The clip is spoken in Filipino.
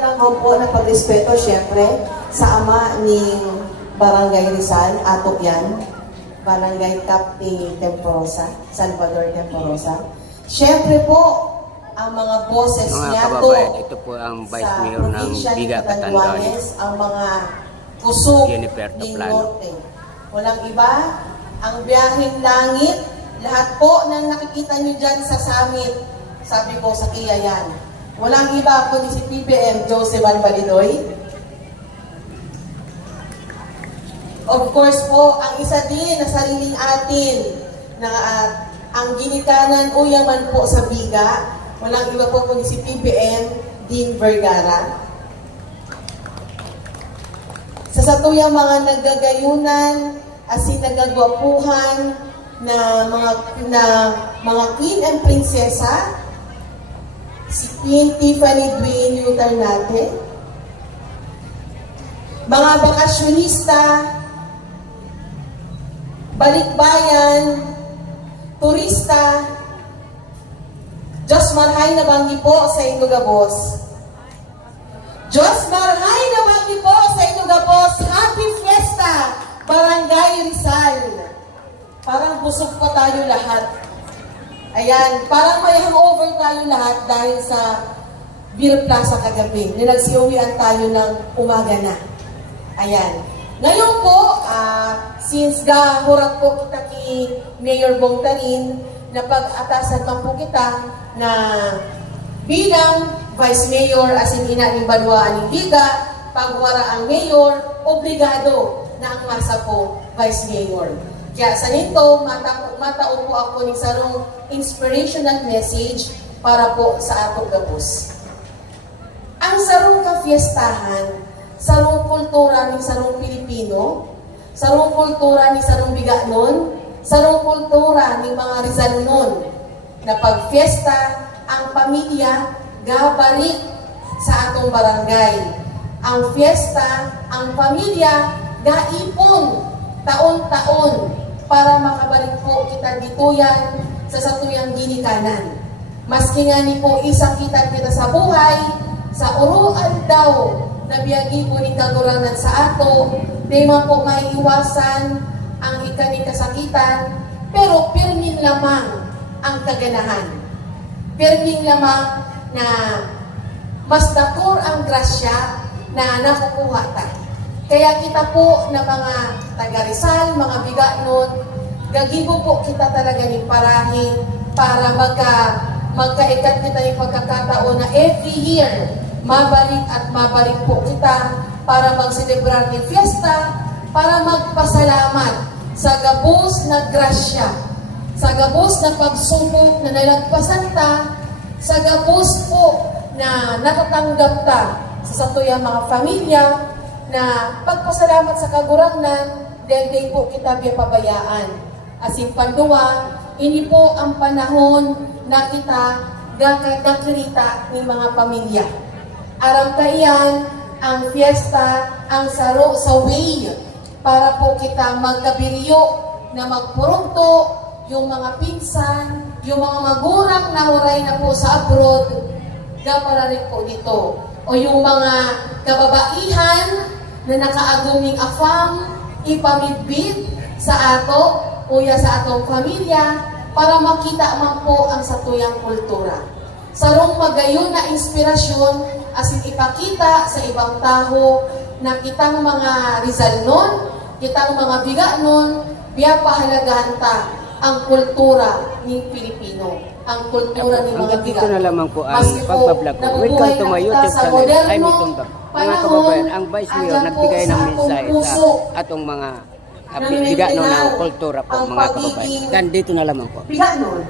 lang po na pagrespeto, syempre, sa ama ni Barangay Rizal, ato yan, Barangay Captain Temporosa, Salvador Temporosa. Syempre po, ang mga boses niya to ito po ang Vice Mayor ng Biga Catanduanes, ang mga kusog Jennifer ng Toplano. Norte. Walang iba, ang biyaheng langit, lahat po ng nakikita nyo dyan sa summit, sabi ko sa Kiyayan. Walang iba kundi si PBM Joseph Albalidoy. Of course po, ang isa din na sariling atin na ang ginikanan o yaman po sa Biga, walang iba po kundi si PBM Dean Vergara. Sa satuyang mga naggagayunan, asin nagagwapuhan na mga queen and prinsesa, si Queen Tiffany Dwayne Uternate, mga bakasyonista, balikbayan, turista, Diyos marhay na banggi po sa Indugabos. Diyos marhay na banggi po sa Indugabos. Happy Fiesta, Barangay Rizal. Parang busog pa tayo lahat. Ayan, parang may hangover tayo lahat dahil sa Beer Plaza kagabi. Nagsiuwian tayo ng umaga na. Ayan. Ngayon po, since hurat po kita kay Mayor Bongtarin, na pag-atasan man po kita na bilang Vice Mayor as in ina ng Banwaan ng Biga, pagwara ang Mayor, obligado na ang masa po Vice Mayor. Kaya sa nito, matao po ako ng sarong inspirational message para po sa atong gabos. Ang sarong kafiestahan, sarong kultura ng sarong Pilipino, sarong kultura ng sarong Biganon, sarong kultura ng mga Rizalonon, na pagfiesta ang pamilya gabalik sa atong barangay. Ang fiesta, ang pamilya gaipon taon-taon para makabalik po kita dito yan sa satuyang ginikanan. Maski nga ni po isang kita sa buhay, sa uruan daw na biyagi po ni kaguranan sa ato, di man po maiiwasan ang ikaning kasakitan, pero pirmin lamang ang kaganahan. Pirmin lamang na mas dakor ang grasya na nakukuha ta. Kaya kita po na mga taga-Rizal, mga Biganon, gagibo po kita talaga ng parahin para magkaikat kita yung pagkakataon na every year, mabalik at mabalik po kita para magselebrar ng fiesta, para magpasalamat sa gabos na grasya, sa gabos na pagsubok na nalagpasan ta, sa gabos po na natatanggap ta sa satuyang mga pamilya, na pagpasalamat sa kaguranan dahil di po kita biya pabayaan. Asin panduwa, ini po ang panahon na kita gakakirita ng mga pamilya. Aram kaiyan ang fiesta, ang saro sa way para po kita magkabiryo na magpurugto yung mga pinsan, yung mga magurang na huray na po sa abroad, gapara rin po dito. O yung mga kababaihan na nakaaguming afam, ipamidbid sa ato, uya sa atong pamilya, para makita man po ang satuyang kultura. Sarong magayon na inspirasyon asin ipakita sa ibang tao na kitang mga Rizalonon, kitang mga Biganon, biya pahalagahan ta ang kultura ng Pilipino, ang kultura ng mga Biganon. Ito na lamang po ang pagbablog ko. Welcome to my YouTube channel. I'm Itumbak. Mga kababayan, ang Vice Mayor nagbigay ng mensahe sa atong mga Biganon na kultura po, mga kababayan. Dan dito na lamang po. Biganon.